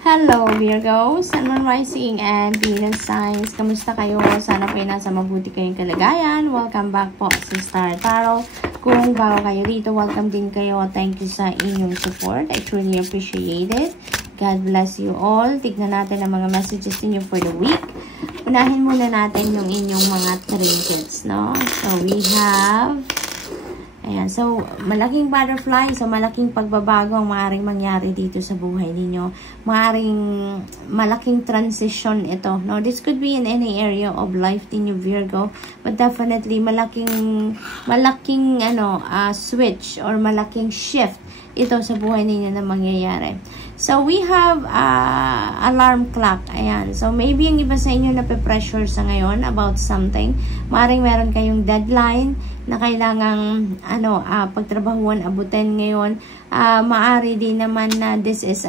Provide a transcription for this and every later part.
Hello Virgo, Sun, Moon, Rising, and Venus signs. Kamusta kayo? Sana po ay nasa mabuti kayong kalagayan. Welcome back po sa Star Tarot. Kung bago kayo dito, welcome din kayo. Thank you sa inyong support. I truly appreciate it. God bless you all. Tignan natin ang mga messages niyo for the week. Unahin muna natin yung inyong mga trinkets, no? So we have... Ayan, so malaking butterfly, so malaking pagbabago ang maaaring mangyari dito sa buhay ninyo. Malaking transition ito, no? This could be in any area of life ninyo, Virgo, but definitely malaking switch or malaking shift ito sa buhay ninyo na mangyayari. So we have alarm clock. Ayan, so maybe yung iba sa inyo nape-pressure sa ngayon about something. Maaaring meron kayong deadline na kailangang pagtrabahuan, abutin ngayon. Maaari din naman na this is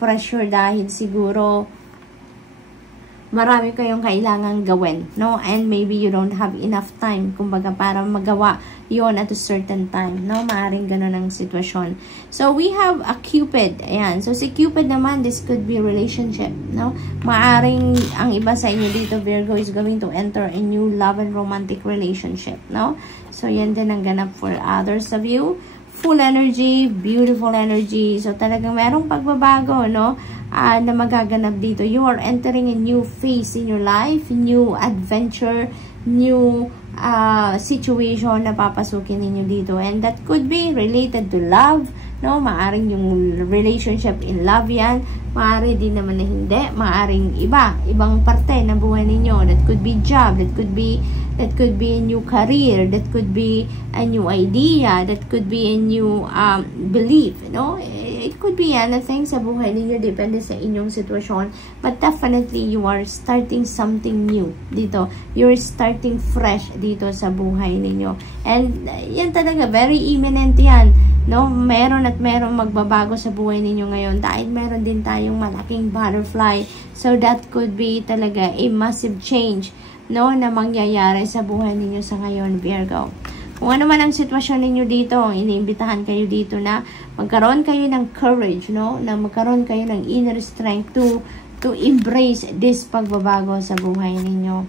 pressure dahil siguro marami kayong kailangang gawin, no? And maybe you don't have enough time, kumbaga, para magawa yon at a certain time, no? Maaring ganun ang sitwasyon. So we have a Cupid. Ayan, so si Cupid naman, this could be relationship, no? Maaring ang iba sa inyo dito, Virgo, is going to enter a new love and romantic relationship, no? So yan din ang ganap for others of you. Full energy, beautiful energy. So talagang merong pagbabago, no? Na magaganap dito. You are entering a new phase in your life, new adventure, new situation na papasukin ninyo dito. And that could be related to love, no? Maaring yung relationship in love yan. Maari din naman na hindi. Maaring ibang parte ng buhay ninyo. That could be job, that could be a new career, that could be a new idea, that could be a new belief, you know? It could be anything sa buhay ninyo, depende sa inyong sitwasyon. But definitely, you are starting something new dito. You're starting fresh dito sa buhay ninyo. And yan talaga, very imminent yan, no? Meron magbabago sa buhay ninyo ngayon dahil meron din tayong malaking butterfly. So that could be talaga a massive change, no, na mangyayari sa buhay ninyo sa ngayon, Virgo. Kung ano man ang sitwasyon ninyo dito, iniimbitahan kayo dito na magkaroon kayo ng courage, no? Na magkaroon kayo ng inner strength to embrace this pagbabago sa buhay ninyo.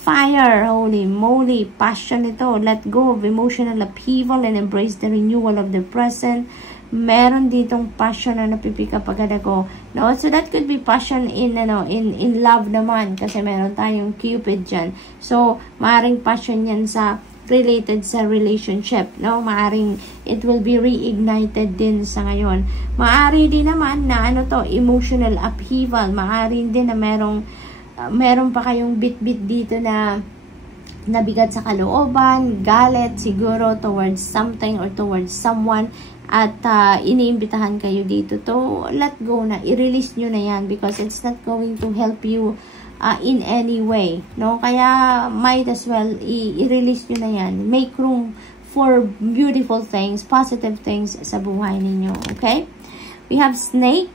Fire, holy moly, passion ito. Let go of emotional upheaval and embrace the renewal of the present. Meron ditong passion na napipika agad ako, no? So that could be passion in love naman, kasi meron tayong Cupid dyan. So maaring passion yan sa related sa relationship, no? Maaring it will be reignited din sa ngayon. Maari din naman na emotional upheaval. Maari din na meron pa kayong bit-bit dito na nabigat sa kalooban, galit siguro towards something or towards someone, at iniimbitahan kayo dito to let go na, i-release nyo na yan because it's not going to help you in any way, no? Kaya might as well i-release nyo na yan. Make room for beautiful things, positive things sa buhay ninyo, okay? We have Snake.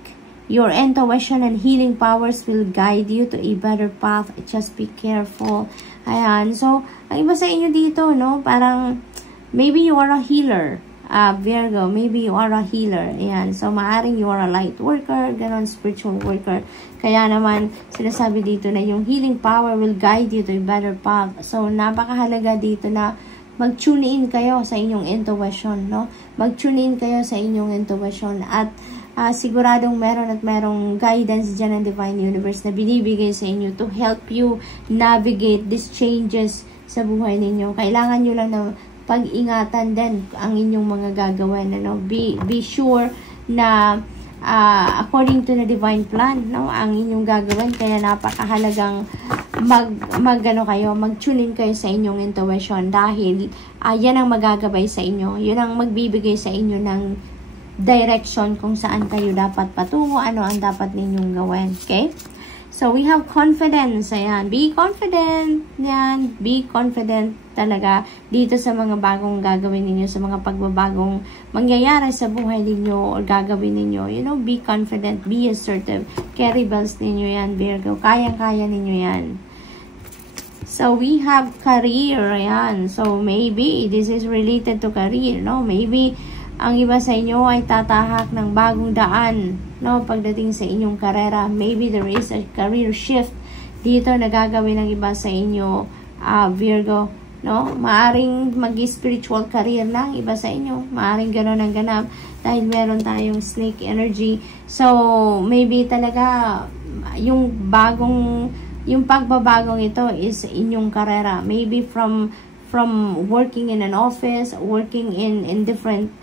Your intuition and healing powers will guide you to a better path. Just be careful. Ayan, so ang iba sa inyo dito, no? Parang maybe you are a healer, Virgo, maybe you are a healer. Ayan, so maaring you are a light worker, ganon, spiritual worker. Kaya naman, sinasabi dito na yung healing power will guide you to a better path. So, napakahalaga dito na mag-tune in kayo sa inyong intuition, no? Mag-tune in kayo sa inyong intuition at siguradong merong guidance dyan ng Divine Universe na binibigay sa inyo to help you navigate these changes sa buhay ninyo. Kailangan nyo lang na pag-ingatan din ang inyong mga gagawin, ano? Be sure na according to the divine plan, no, ang inyong gagawin. Kaya napakahalagang mag-tune in kayo sa inyong intuition dahil yan ang magagabay sa inyo. Yun ang magbibigay sa inyo ng direction kung saan kayo dapat patungo, ano ang dapat ninyong gawin. Okay? So, we have confidence. Ayan. Be confident. Yan. Be confident talaga dito sa mga bagong gagawin ninyo, sa mga pagbabagong mangyayari sa buhay ninyo or gagawin ninyo. You know, be confident. Be assertive. Carry bells ninyo yan, Virgo. Kayang-kaya ninyo yan. So, we have career. Ayan. So, maybe this is related to career, no? Maybe ang iba sa inyo ay tatahak ng bagong daan, no, pagdating sa inyong karera. Maybe there is a career shift dito na gagawin ng iba sa inyo, Virgo, no? Maaring mag-spiritual career na ang iba sa inyo. Maaring gano'n ang ganap dahil meron tayong snake energy. So, maybe talaga yung pagbabagong ito is inyong karera. Maybe from working in an office, working in different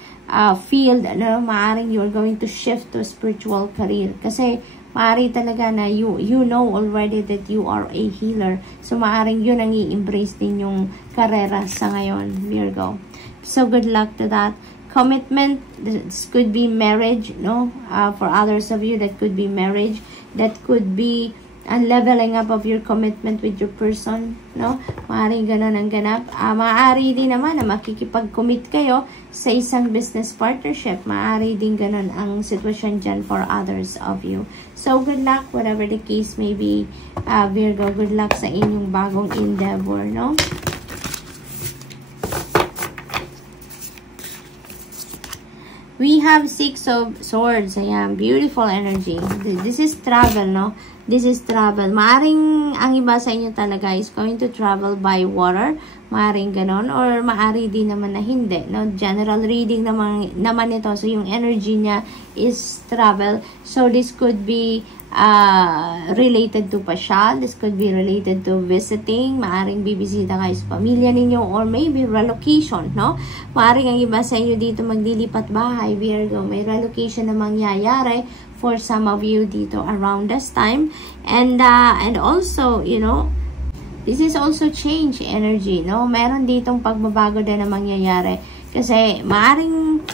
field, ano, maaring you're going to shift to spiritual career. Kasi maaari talaga na you know already that you are a healer. So maaring yun ang i-embrace din yung karera sa ngayon, Virgo. So good luck to that. Commitment, this could be marriage, no? For others of you, that could be marriage. That could be leveling up of your commitment with your person, no? Maaaring ganun ang ganap. Maaari din naman na makikipag-commit kayo sa isang business partnership. Maaari din ganun ang sitwasyon dyan for others of you. So, good luck, whatever the case may be, Virgo. Good luck sa inyong bagong endeavor, no? We have Six of Swords. Ayan, beautiful energy. This is travel, no? This is travel. Maaring ang iba sa inyo talaga is going to travel by water. Maaring ganon. Or maari din naman na hindi, no? General reading naman ito. So, yung energy niya is travel. So, this could be related to pasyal. This could be related to visiting. Maaring bibisita kayo sa pamilya ninyo, or maybe relocation, no? Maaring ang iba sa inyo dito maglilipat bahay, Virgo. May relocation na mangyayari for some of you dito around this time. And also, you know, this is also change energy, no? Meron ditong pagbabago din na mangyayari. Kasi maaring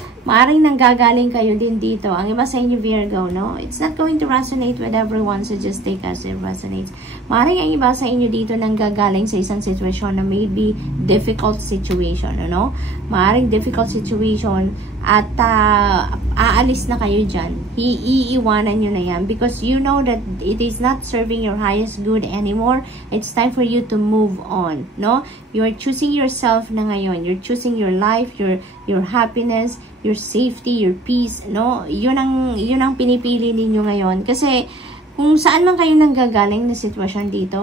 nanggagaling kayo din dito. Ang iba sa inyo, Virgo, no? It's not going to resonate with everyone, so just take as it resonates. Maaring ang iba sa inyo dito nanggagaling sa isang sitwasyon na maybe difficult situation, no? Maaring difficult situation at aalis na kayo dyan. Iiwanan nyo na yan because you know that it is not serving your highest good anymore. It's time for you to move on, no? You are choosing yourself na ngayon. You're choosing your life, your happiness, your safety, your peace, no? Yun ang pinipili ninyo ngayon. Kasi, kung saan man kayo nanggagaling na sitwasyon dito,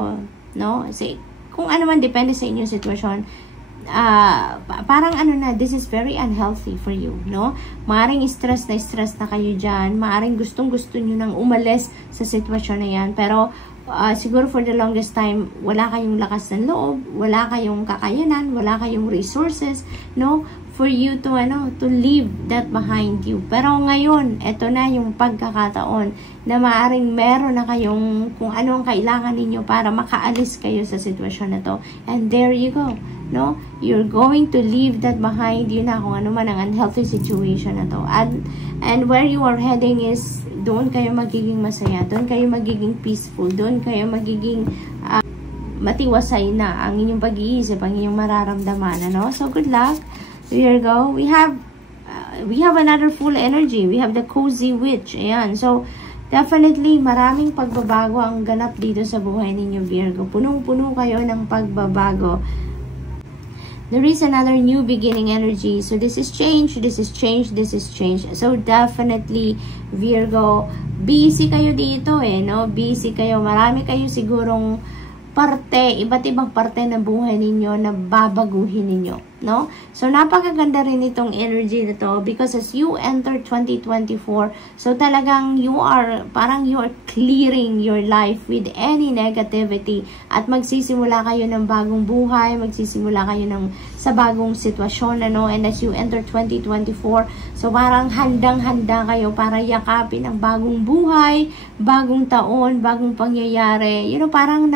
no? Kasi, kung ano man, depende sa inyong sitwasyon, parang ano na, this is very unhealthy for you, no? Maaring stress na kayo dyan. Maaring gustong-gusto nyo nang umalis sa sitwasyon na yan. Pero, siguro for the longest time, wala kayong lakas ng loob, wala kayong kakayanan, wala kayong resources, no? For you to leave that behind you. Pero ngayon, ito na yung pagkakataon na maaring meron na kayong kung ano ang kailangan ninyo para makaalis kayo sa sitwasyon na to. And there you go, no? You're going to leave that behind you na kung ano man ang unhealthy situation na to. And where you are heading is, doon kayo magiging masaya, doon kayo magiging peaceful, doon kayo magiging matiwasay na ang inyong pag-iisip, ang inyong mararamdaman, ano? So, good luck, Virgo. We have another full energy. We have the cozy witch. Ayan. So, definitely, maraming pagbabago ang ganap dito sa buhay ninyo, Virgo. Punong-puno kayo ng pagbabago. There is another new beginning energy. So, this is change, this is change, this is change. So, definitely, Virgo, busy kayo dito, no? Busy kayo. Marami kayo sigurong parte, iba't ibang parte ng buhay ninyo na babaguhin ninyo, no? So, napakaganda rin itong energy na to because as you enter 2024, so talagang you are clearing your life with any negativity at magsisimula kayo ng bagong buhay, magsisimula kayo sa bagong sitwasyon, ano? And as you enter 2024, so parang handang-handa kayo para yakapin ang bagong buhay, bagong taon, bagong pangyayari. You know, parang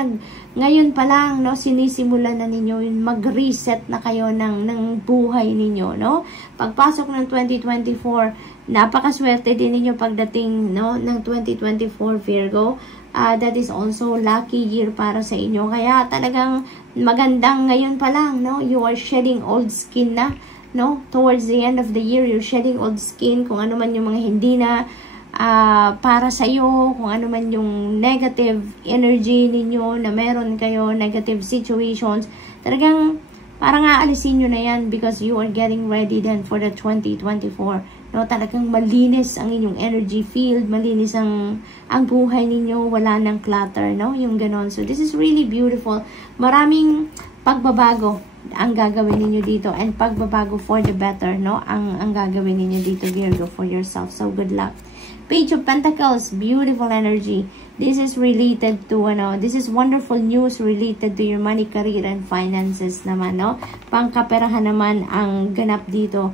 ngayon pa lang, no, sinisimulan na ninyo yung mag-reset na kayo ng buhay ninyo, no? Pagpasok ng 2024, napakaswerte din ninyo pagdating, no, ng 2024, Virgo. That is also lucky year para sa inyo. Kaya talagang magandang ngayon pa lang, no? You are shedding old skin na, no? Towards the end of the year, you're shedding old skin, kung ano man yung mga hindi na para sa iyo, kung ano man yung negative energy ninyo na meron kayo, negative situations, talagang parang aalisin nyo na yan because you are getting ready then for the 2024. No, talagang malinis ang inyong energy field, malinis ang buhay ninyo, wala nang clutter, no? Yung ganon. So, this is really beautiful. Maraming pagbabago ang gagawin ninyo dito and pagbabago for the better, no? Ang gagawin ninyo dito, Virgo, for yourself. So, good luck. Page of Pentacles, beautiful energy. This is related to, this is wonderful news related to your money, career, and finances naman, no? Pangkaperahan naman ang ganap dito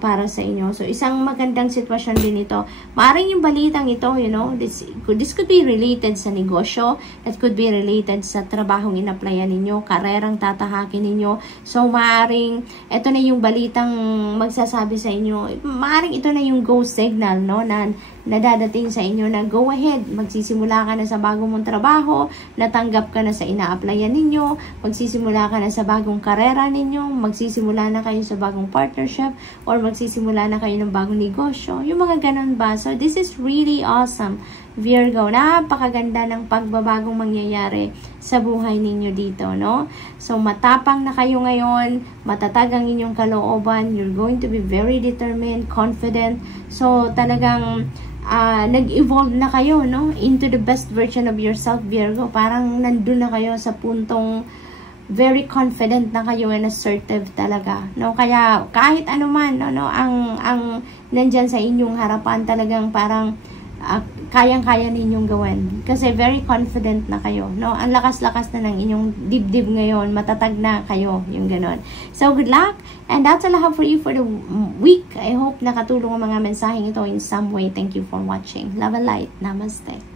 para sa inyo. So, isang magandang sitwasyon din ito. Maaring yung balitang ito, this could be related sa negosyo. It could be related sa trabahong in-applyan ninyo, karerang tatahakin ninyo. So, maaring ito na yung balitang magsasabi sa inyo. Maaring ito na yung go signal, no? Na dadating sa inyo na go ahead, magsisimula ka na sa bagong mong trabaho, natanggap ka na sa ina-applyan ninyo, magsisimula ka na sa bagong karera ninyo, magsisimula na kayo sa bagong partnership, or magsisimula na kayo ng bagong negosyo. Yung mga ganun ba? So, this is really awesome, Virgo. Napakaganda ng pagbabagong mangyayari sa buhay ninyo dito, no? So, matapang na kayo ngayon, matatag ang inyong kalooban, you're going to be very determined, confident. So, talagang nag-evolve na kayo, no? Into the best version of yourself, Virgo. Parang nandun na kayo sa puntong very confident na kayo and assertive talaga, no? Kaya kahit ano man, no, ang nandyan sa inyong harapan, talagang parang kayang-kaya ninyong gawin kasi very confident na kayo, no? Ang lakas-lakas na ng inyong dibdib ngayon, matatag na kayo, yung ganon. So good luck, and that's all I have for you for the week. I hope nakatulong ang mga mensaheng ito in some way. Thank you for watching. Love and light. Namaste.